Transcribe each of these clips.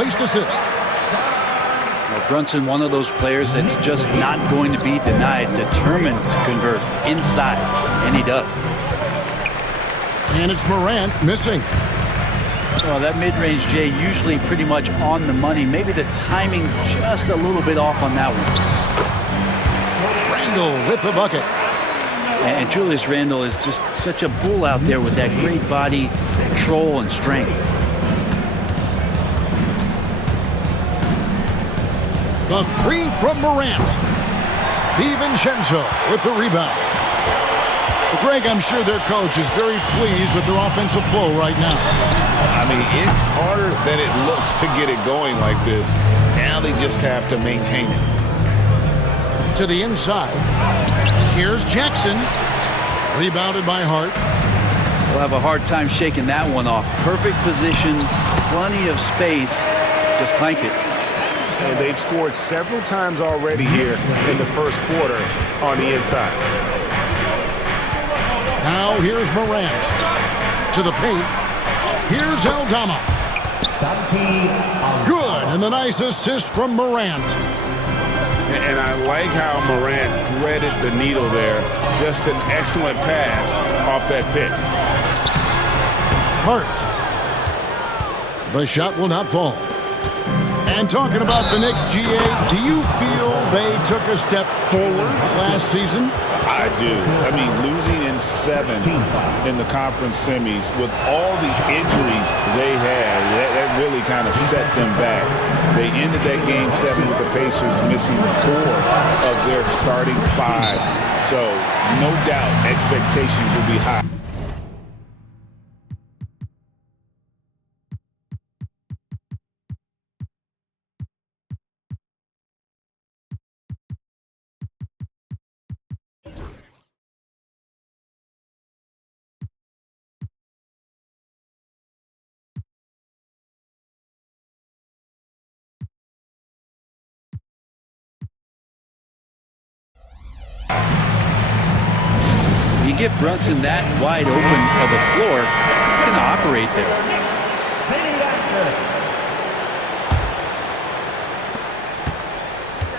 placed assist. Well, Brunson, one of those players that's just not going to be denied, determined to convert inside, and he does. And it's Morant missing. Well, that mid-range, Jay, usually pretty much on the money. Maybe the timing just a little bit off on that one. Randle with the bucket. And Julius Randle is just such a bull out there with that great body control and strength. The three from Morant. DiVincenzo with the rebound. Well, Greg, I'm sure their coach is very pleased with their offensive flow right now. I mean, it's harder than it looks to get it going like this. Now they just have to maintain it. To the inside. Here's Jackson. Rebounded by Hart. We'll have a hard time shaking that one off. Perfect position, plenty of space. Just clanked it. And they've scored several times already here in the first quarter on the inside. Now here's Morant. To the paint. Here's Aldama. Good, and the nice assist from Morant. And I like how Morant threaded the needle there. Just an excellent pass off that pick. Hart. The shot will not fall. And talking about the Knicks, GA, do you feel they took a step forward last season? I do. I mean, losing in 7 in the conference semis with all the injuries they had, that really kind of set them back. They ended that game 7 with the Pacers missing 4 of their starting 5. So, no doubt, expectations will be high. You give Brunson that wide open of a floor, he's going to operate there.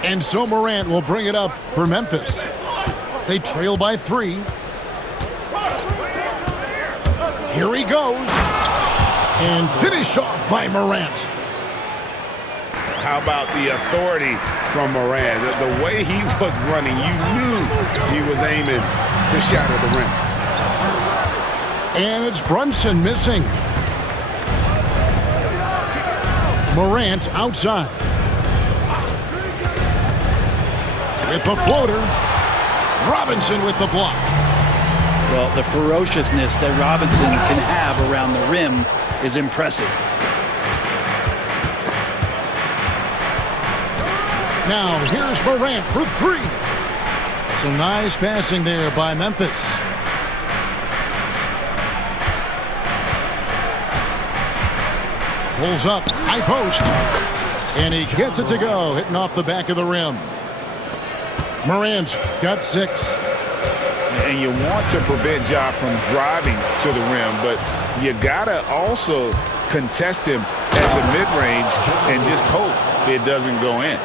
And so Morant will bring it up for Memphis. They trail by 3. Here he goes. And finished off by Morant. How about the authority from Morant? The way he was running, you knew he was aiming to shatter the rim. And it's Brunson missing. Morant outside. With the floater. Robinson with the block. Well, the ferociousness that Robinson can have around the rim is impressive. Now, here's Morant for 3. Some nice passing there by Memphis. Pulls up, high post. And he gets it to go, hitting off the back of the rim. Morant got 6. And you want to prevent Ja from driving to the rim, but you gotta also contest him at the mid-range and just hope it doesn't go in.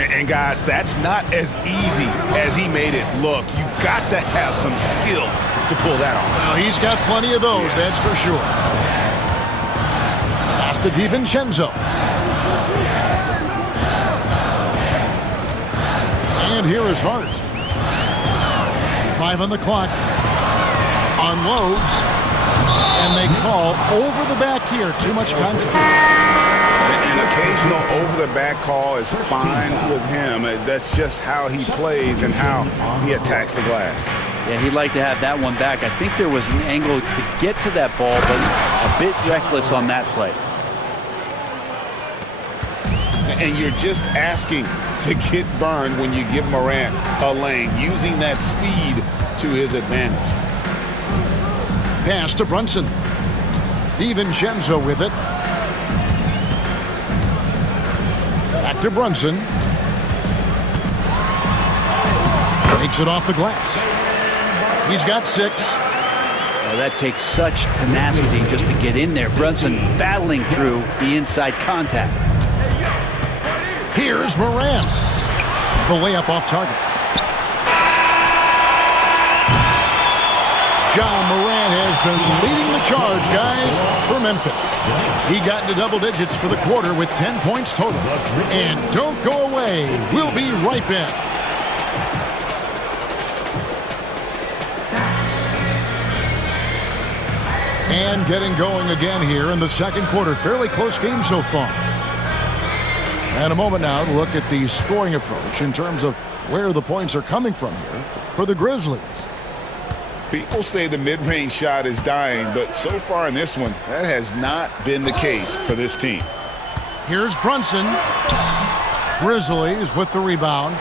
And guys, that's not as easy as he made it look. You've got to have some skills to pull that off. Well, he's got plenty of those, that's for sure. Pass to DiVincenzo. And here is Hart. 5 on the clock. Unloads. And they call over the back here. Too much contact. An occasional over-the-back call is fine with him. That's just how he plays and how he attacks the glass. Yeah, he'd like to have that one back. I think there was an angle to get to that ball, but a bit reckless on that play. And you're just asking to get burned when you give Morant a lane, using that speed to his advantage. Pass to Brunson. DiVincenzo with it. Back to Brunson. Takes it off the glass. He's got 6. Well, that takes such tenacity just to get in there. Brunson battling through the inside contact. Here's Morant. The layup off target. Ja Morant has been leading the charge, guys, for Memphis. He got into double digits for the quarter with 10 points total. And don't go away. We'll be right back. And getting going again here in the second quarter. Fairly close game so far. And a moment now to look at the scoring approach in terms of where the points are coming from here for the Grizzlies. People say the mid-range shot is dying, but so far in this one, that has not been the case for this team. Here's Brunson. Grizzlies with the rebound.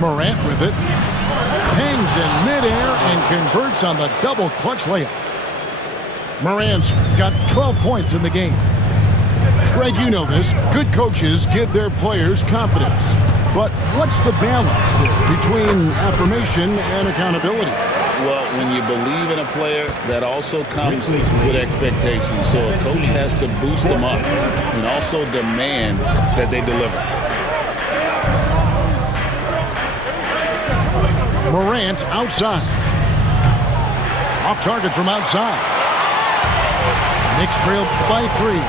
Morant with it. Hangs in midair and converts on the double clutch layup. Morant's got 12 points in the game. Greg, you know this. Good coaches give their players confidence. But what's the balance there between affirmation and accountability? Well, when you believe in a player, that also comes with expectations. So a coach has to boost them up and also demand that they deliver. Morant outside. Off target from outside. Knicks trail by 3.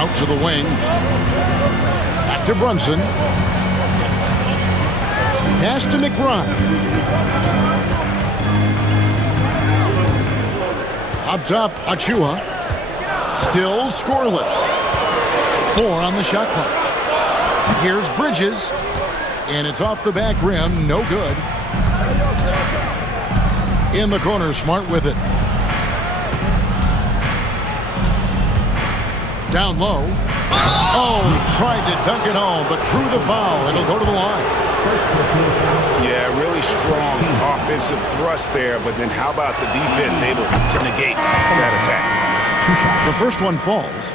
Out to the wing. Back to Brunson. Pass to McBride. Up top, Achua. Still scoreless. 4 on the shot clock. Here's Bridges. And it's off the back rim. No good. In the corner, Smart with it. Down low. Oh, tried to dunk it home, but drew the foul. It'll go to the line. Yeah, really strong offensive thrust there, but then how about the defense able to negate that attack? The first one falls.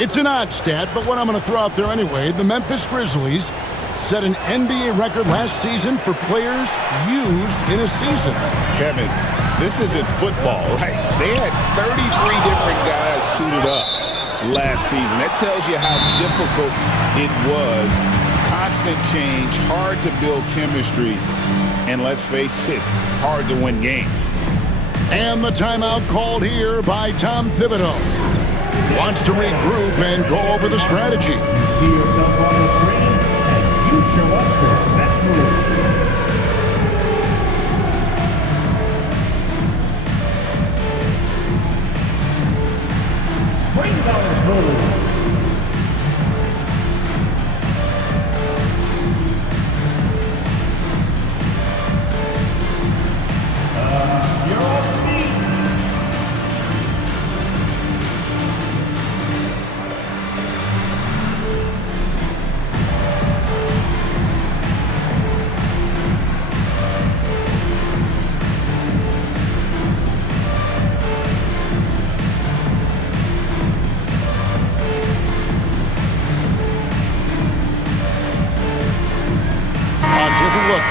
It's an odd stat, but what I'm going to throw out there anyway, the Memphis Grizzlies set an NBA record last season for players used in a season. Kevin, this isn't football, right? They had 33 different guys suited up last season. That tells you how difficult it was. Constant change, hard to build chemistry, and let's face it, hard to win games. And the timeout called here by Tom Thibodeau. Wants to regroup and go over the strategy. See yourself on the screen, and you show us your best move. $20 move.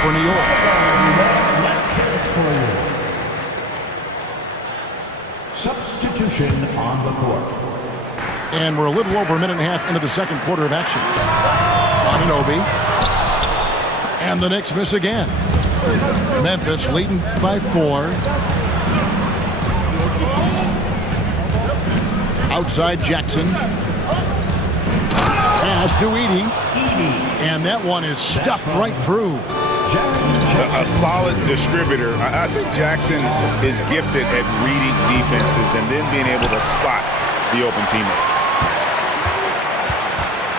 For New York. Substitution on the court. And we're a little over a minute and a half into the second quarter of action. Anunoby. And the Knicks miss again. Memphis leading by 4. Outside Jackson. Pass to Edey. And that one is stuffed right through. A solid distributor. I think Jackson is gifted at reading defenses and then being able to spot the open teammate.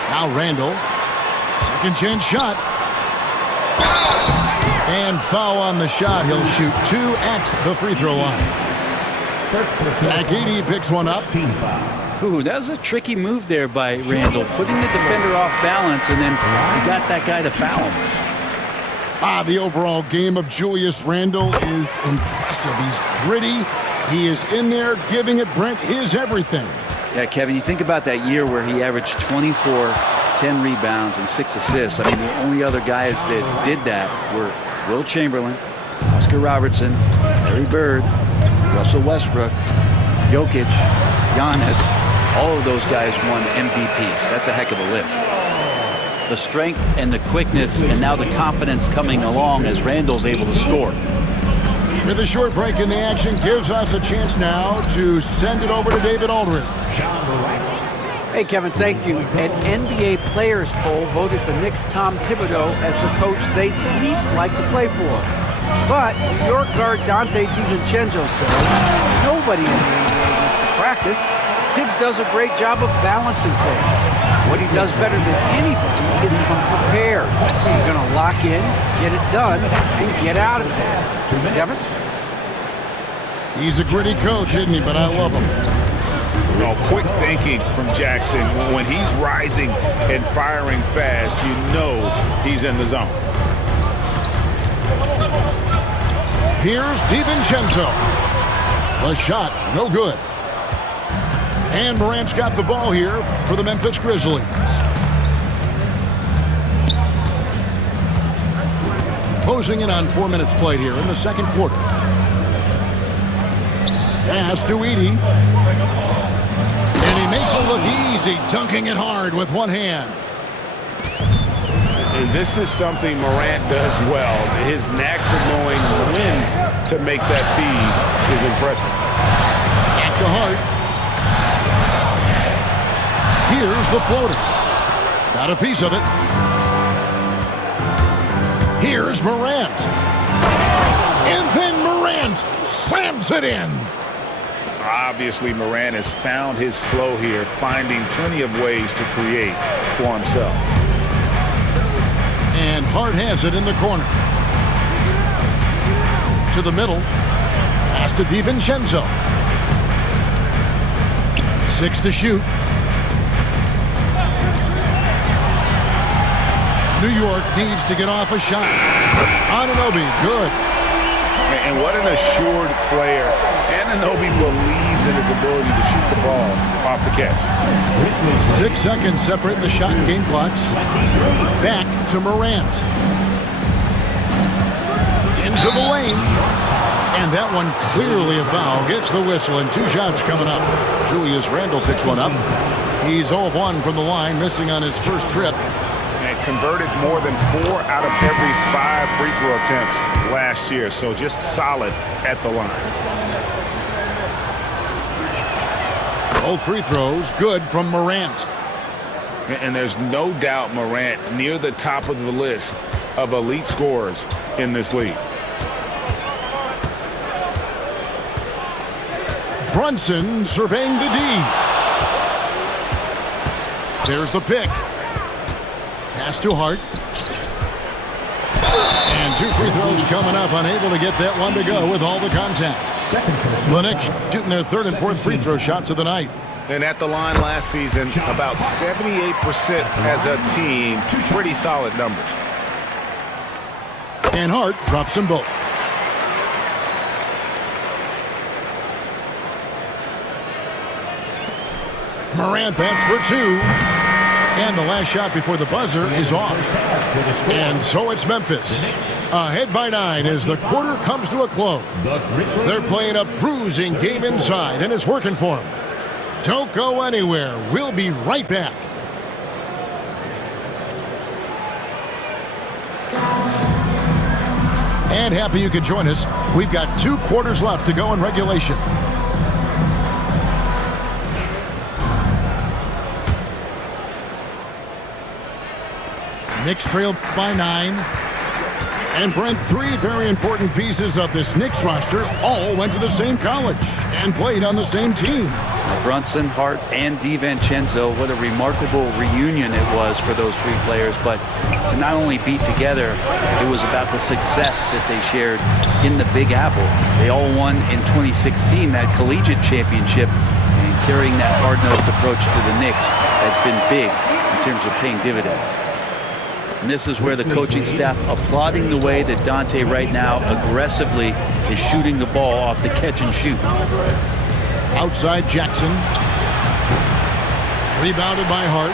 Now Randall. Second chance shot. And foul on the shot. He'll shoot 2 at the free throw line. Edey picks one up. Ooh, that was a tricky move there by Randall, putting the defender off balance, and then he got that guy to foul him. The overall game of Julius Randle is impressive. He's gritty. He is in there giving it, Brent, his everything. Yeah, Kevin, you think about that year where he averaged 24, 10 rebounds and 6 assists. I mean, the only other guys that did that were Will Chamberlain, Oscar Robertson, Larry Bird, Russell Westbrook, Jokic, Giannis. All of those guys won MVPs. That's a heck of a list. The strength and the quickness and now the confidence coming along as Randall's able to score. With a short break in the action gives us a chance now to send it over to David Aldridge. Hey, Kevin, thank you. An NBA players poll voted the Knicks' Tom Thibodeau as the coach they least like to play for. But New York guard Dante DiVincenzo says nobody in the NBA wants to practice. Tibbs does a great job of balancing things. What he does better than anybody is come prepared. You're going to lock in, get it done, and get out of there. Kevin? He's a gritty coach, isn't he? But I love him. No, quick thinking from Jackson. When he's rising and firing fast, you know he's in the zone. Here's DiVincenzo. The shot, no good. And Morant's got the ball here for the Memphis Grizzlies. Closing in on 4 minutes played here in the second quarter. Pass to Edey. And he makes it look easy, dunking it hard with one hand. And this is something Morant does well. His knack for knowing when to make that feed is impressive. At the Hart. Here's the floater. Got a piece of it. Here's Morant. And then Morant slams it in. Obviously, Morant has found his flow here, finding plenty of ways to create for himself. And Hart has it in the corner. To the middle. Pass to DiVincenzo. 6 to shoot. New York needs to get off a shot. Anunoby, good. And what an assured player. Anunoby believes in his ability to shoot the ball off the catch. 6 seconds separate the shot and game clocks. Back to Morant. Into the lane. And that one clearly a foul. Gets the whistle and 2 shots coming up. Julius Randle picks one up. He's 0 of 1 from the line, missing on his first trip. And converted more than 4 out of every 5 free throw attempts last year. So just solid at the line. Both free throws good from Morant. And there's no doubt Morant near the top of the list of elite scorers in this league. Brunson surveying the D. There's the pick. Pass to Hart. And 2 free throws coming up. Unable to get that one to go with all the contact. The Knicks shooting their 3rd and 4th free throw shots of the night. And at the line last season, about 78% as a team. Pretty solid numbers. And Hart drops them both. Morant bats for 2. And the last shot before the buzzer is off. And so it's Memphis. Ahead by 9 as the quarter comes to a close. They're playing a bruising game inside, and it's working for them. Don't go anywhere. We'll be right back. And happy you could join us. We've got 2 quarters left to go in regulation. Knicks trail by 9. And Brent, 3 very important pieces of this Knicks roster all went to the same college and played on the same team. Brunson, Hart, and DiVincenzo, what a remarkable reunion it was for those 3 players. But to not only be together, it was about the success that they shared in the Big Apple. They all won in 2016, that collegiate championship, and carrying that hard-nosed approach to the Knicks has been big in terms of paying dividends. And this is where the coaching staff applauding the way that Dante right now aggressively is shooting the ball off the catch and shoot. Outside Jackson. Rebounded by Hart.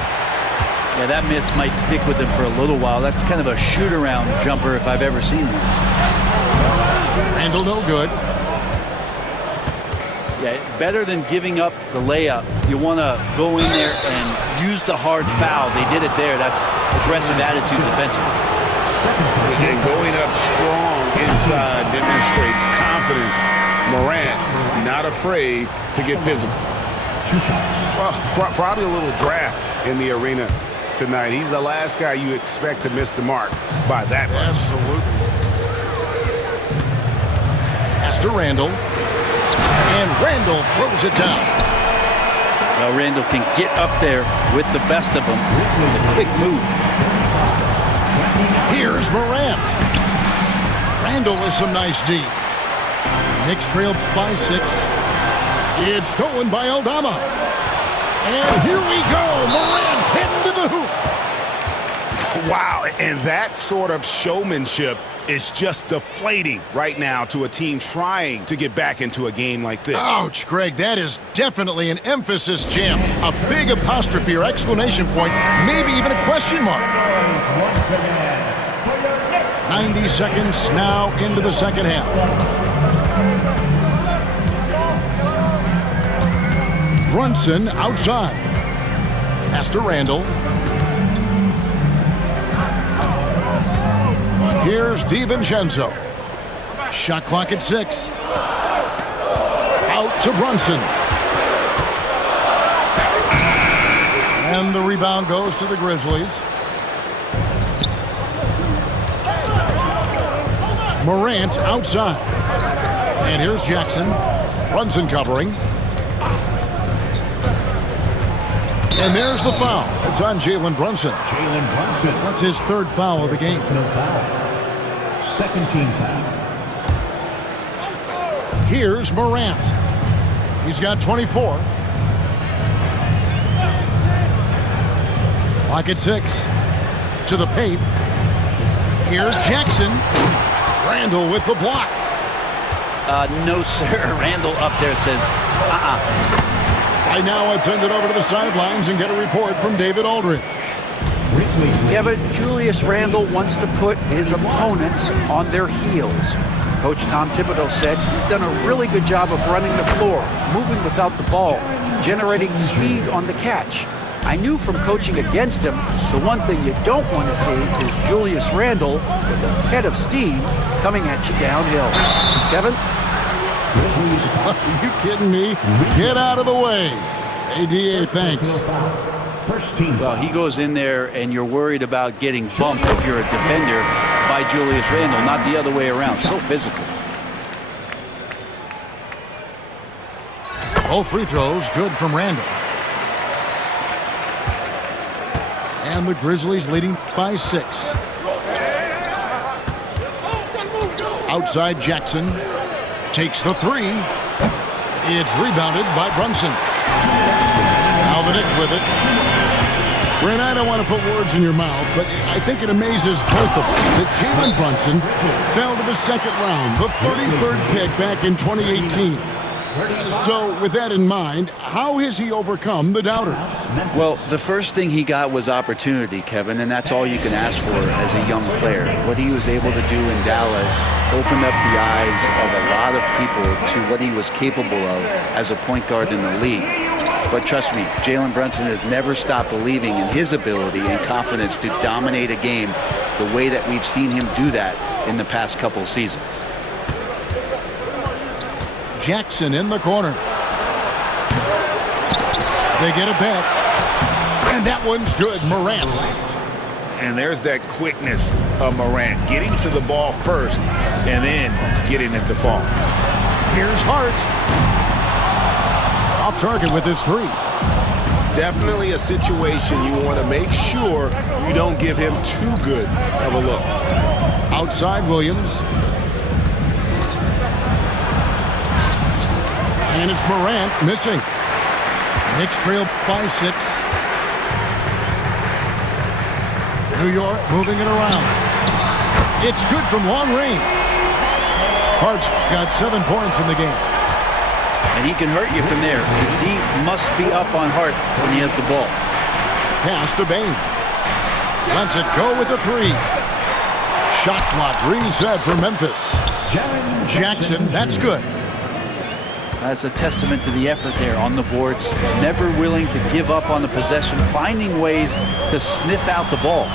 Yeah, that miss might stick with him for a little while. That's kind of a shoot-around jumper if I've ever seen one. Randall no good. Yeah, better than giving up the layup. You want to go in there and use the hard foul. They did it there. That's aggressive attitude defensively. And going up strong inside demonstrates confidence. Morant not afraid to get physical. Well, probably a little draft in the arena tonight. He's the last guy you expect to miss the mark by that much. Absolutely. Pass to Randall. And Randall throws it down. Well, Randall can get up there with the best of them. It's a quick move. Here's Morant. Randall with some nice D. Knicks trail by 6. It's stolen by Aldama. And here we go. Morant heading to the hoop. Wow, and that sort of showmanship is just deflating right now to a team trying to get back into a game like this. Ouch, Greg. That is definitely an emphasis jam. A big apostrophe or exclamation point, maybe even a question mark. 90 seconds now into the second half. Brunson outside. Pass to Randall. Here's DiVincenzo. Shot clock at 6. Out to Brunson. And the rebound goes to the Grizzlies. Morant outside. And here's Jackson. Brunson covering. And there's the foul. It's on Jalen Brunson. Jalen Brunson. That's his third foul of the game. Personal foul. Second team foul. Here's Morant. He's got 24. Clock at 6. To the paint. Here's Jackson. Randall with the block. No, sir. Randall up there says, By now, let's send it over to the sidelines and get a report from David Aldridge. Kevin, Julius Randle wants to put his opponents on their heels. Coach Tom Thibodeau said he's done a really good job of running the floor, moving without the ball, generating speed on the catch. I knew from coaching against him, the one thing you don't want to see is Julius Randle with a head of steam coming at you downhill. Kevin? Are you kidding me? Get out of the way. ADA, thanks. First team. well, he goes in there and you're worried about getting bumped if you're a defender by Julius Randle, not the other way around. So physical. Both free throws good from Randall. And the Grizzlies leading by 6. Outside Jackson. Takes the 3. It's rebounded by Brunson. Now the Knicks with it. Brent, I don't want to put words in your mouth, but I think it amazes both of us that Jalen Brunson fell to the second round, the 33rd pick back in 2018. So with that in mind, how has he overcome the doubters? Well, the first thing he got was opportunity, Kevin, and that's all you can ask for as a young player. What he was able to do in Dallas opened up the eyes of a lot of people to what he was capable of as a point guard in the league. But trust me, Jalen Brunson has never stopped believing in his ability and confidence to dominate a game the way that we've seen him do that in the past couple of seasons. Jackson in the corner. They get it back. And that one's good. Morant. And there's that quickness of Morant, getting to the ball first and then getting it to fall. Here's Hart. Off target with his 3. Definitely a situation you want to make sure you don't give him too good of a look. Outside Williams. And it's Morant missing. Knicks trail by 6. New York moving it around. It's good from long range. Hart's got 7 points in the game. And he can hurt you from there. The D must be up on Hart when he has the ball. Pass to Bain. Lets it go with the three. Shot clock reset for Memphis. Jackson, that's good. That's a testament to the effort there on the boards. Never willing to give up on the possession, finding ways to sniff out the ball.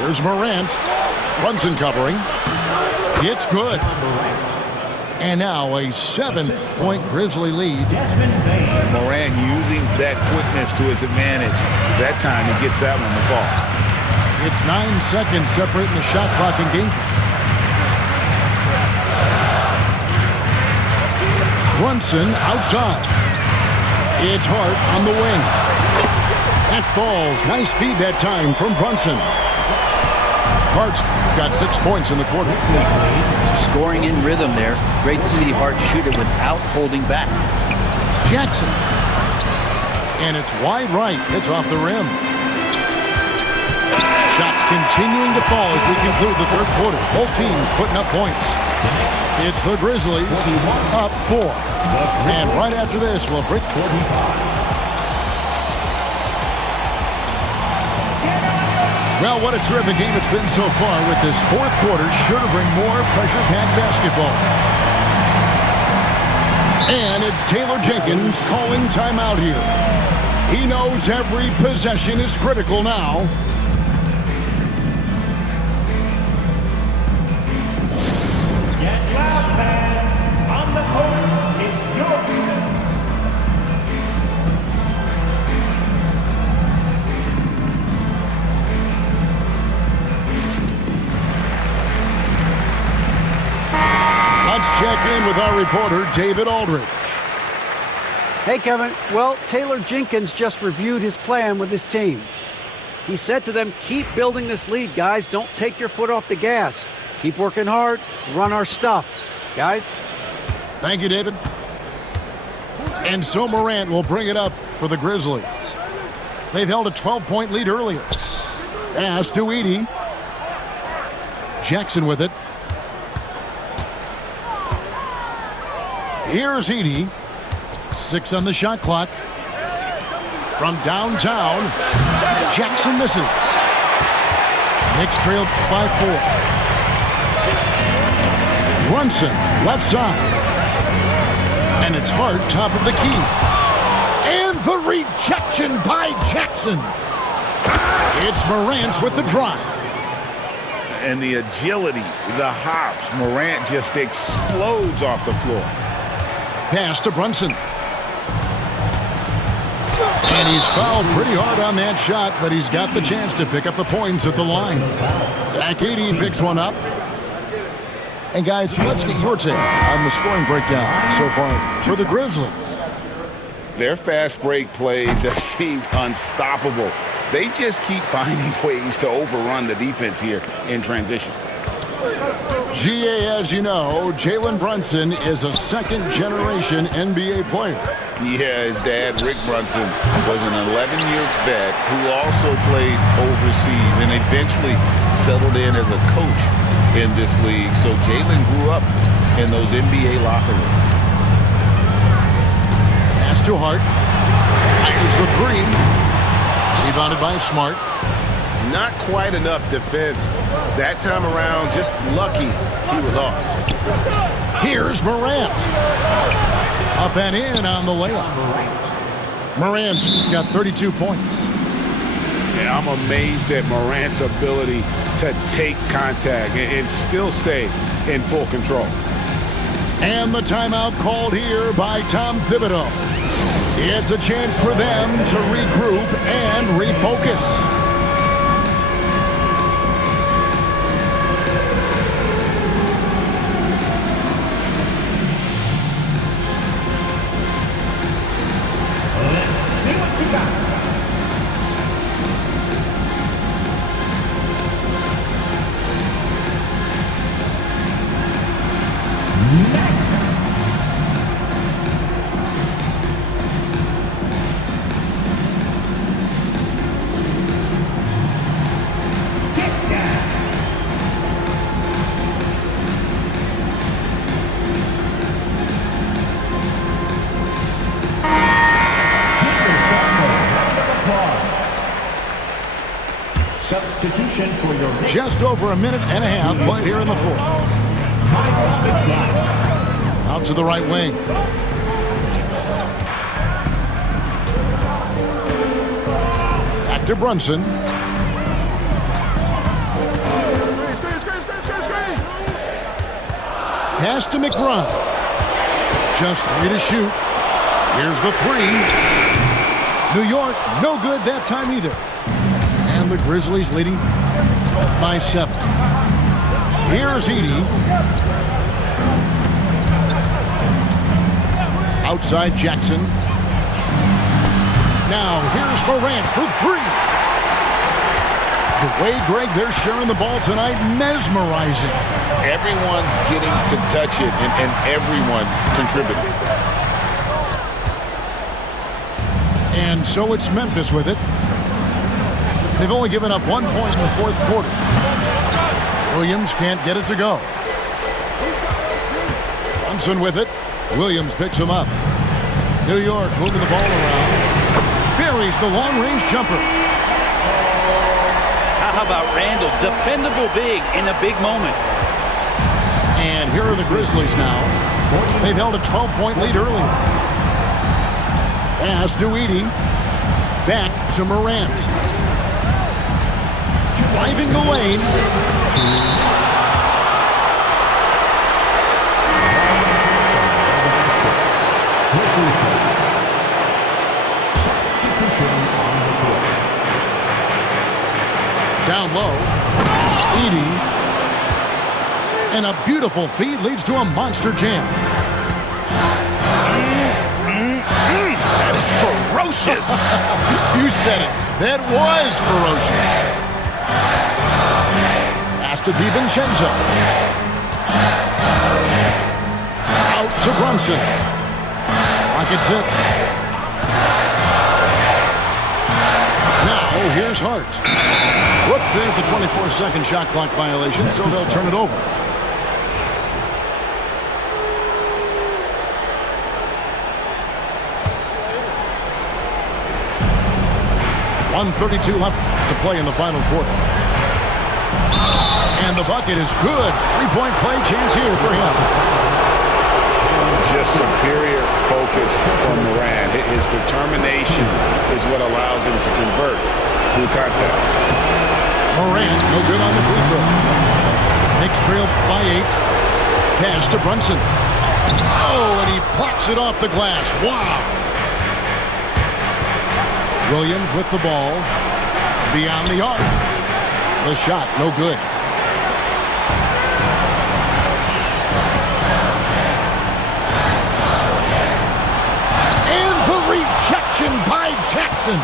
Here's Morant. Brunson covering. It's good. And now a 7-point Grizzly lead. Morant using that quickness to his advantage. That time he gets that one to fall. It's 9 seconds separating the shot clock and game clock. Brunson outside. It's Hart on the wing. That falls. Nice feed that time from Brunson. Hart's got 6 points in the quarter. Scoring in rhythm there. Great to see Hart shoot it without holding back. Jackson. And it's wide right. It's off the rim. Shots continuing to fall as we conclude the third quarter. Both teams putting up points. It's the Grizzlies up 4. And right after this, we'll break. Well, what a terrific game it's been so far with this fourth quarter. Sure to bring more pressure-packed basketball. And it's Taylor Jenkins calling timeout here. He knows every possession is critical now. Get loud, fans. On the court, it's your turn. Let's check in with our reporter, David Aldridge. Hey, Kevin. Well, Taylor Jenkins just reviewed his plan with his team. He said to them, keep building this lead, guys. Don't take your foot off the gas. Keep working hard. Run our stuff. Guys? Thank you, David. And so Morant will bring it up for the Grizzlies. They've held a 12-point lead earlier. Pass to Edey. Jackson with it. Here's Edey. 6 on the shot clock. From downtown, Jackson misses. Knicks trail by 4. Brunson, left side. And it's Hart, top of the key. And the rejection by Jackson. It's Morant with the drive. And the agility, the hops, Morant just explodes off the floor. Pass to Brunson. And he's fouled pretty hard on that shot, but he's got the chance to pick up the points at the line. Zach Edey picks one up. And guys, let's get your take on the scoring breakdown so far for the Grizzlies. Their fast break plays have seemed unstoppable. They just keep finding ways to overrun the defense here in transition. GA, as you know, Jalen Brunson is a second-generation NBA player. Yeah, his dad, Rick Brunson, was an 11-year vet who also played overseas and eventually settled in as a coach in this league. So Jalen grew up in those NBA locker rooms. Pass to Hart. Fires the three. Rebounded by Smart. Not quite enough defense that time around. Just lucky he was off. Here's Morant. Up and in on the layup. Morant's got 32 points. And I'm amazed at Morant's ability to take contact and still stay in full control. And the timeout called here by Tom Thibodeau. It's a chance for them to regroup and refocus. Substitution for your Just over a minute and a half played here in the fourth. Out to the right wing. Back to Brunson. Pass to McBride. Just 3 to shoot. Here's the 3. New York, no good that time either. And the Grizzlies leading by 7. Here's Edey. Outside Jackson. Now here's Morant for 3. The way, Greg, they're sharing the ball tonight, mesmerizing. Everyone's getting to touch it, and everyone's contributing. And so it's Memphis with it. They've only given up 1 point in the fourth quarter. Williams can't get it to go. Brunson with it. Williams picks him up. New York moving the ball around. Buries the long-range jumper. How about Randall? Dependable big in a big moment. And here are the Grizzlies now. They've held a 12-point lead earlier. Pass to Edey. Back to Morant. Driving the lane. Down low. Edey. And a beautiful feed leads to a monster jam. That is ferocious. You said it. That was ferocious. Pass to DiVincenzo. Out to Brunson. Clock at 6. Now here's Hart. Whoops, there's the 24-second shot clock violation, so they'll turn it over. .132 left to play in the final quarter. And the bucket is good. 3-point play chance here for him. Just superior focus from Morant. His determination is what allows him to convert through contact. Morant, no good on the free throw. Knicks trail by 8. Pass to Brunson. Oh, and he blocks it off the glass. Wow. Williams with the ball. Beyond the arc. The shot, no good. And the rejection by Jackson.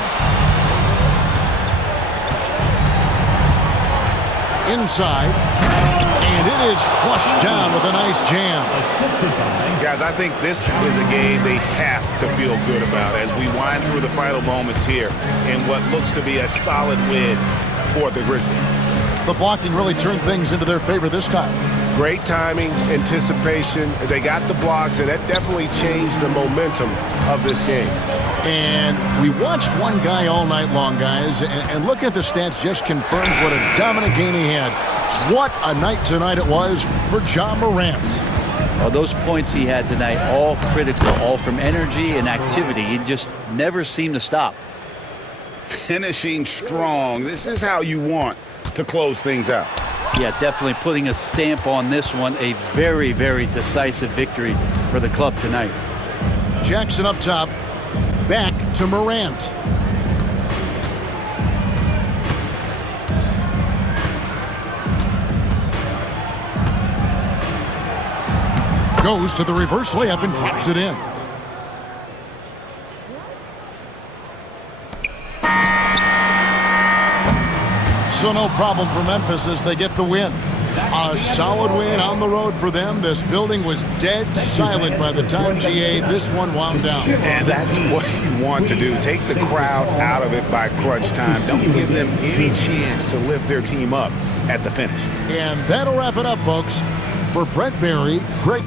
Inside, and it is flushed down with a nice jam. Guys, I think this is a game they have to feel good about as we wind through the final moments here in what looks to be a solid win for the Grizzlies. The blocking really turned things into their favor this time. Great timing, anticipation. They got the blocks, and that definitely changed the momentum of this game. And we watched one guy all night long, guys, and looking at the stats just confirms what a dominant game he had. What a night tonight it was for Ja Morant. Well, those points he had tonight, all critical, all from energy and activity. He just never seemed to stop. Finishing strong. This is how you want to close things out. Yeah, definitely putting a stamp on this one. A very, very decisive victory for the club tonight. Jackson up top. Back to Morant. Goes to the reverse layup and drops it in. So no problem for Memphis as they get the win. A solid win on the road for them. This building was dead silent by the time, GA, this one wound down. And that's what you want to do. Take the crowd out of it by crunch time. Don't give them any chance to lift their team up at the finish. And that'll wrap it up, folks. For Brent Barry, Greg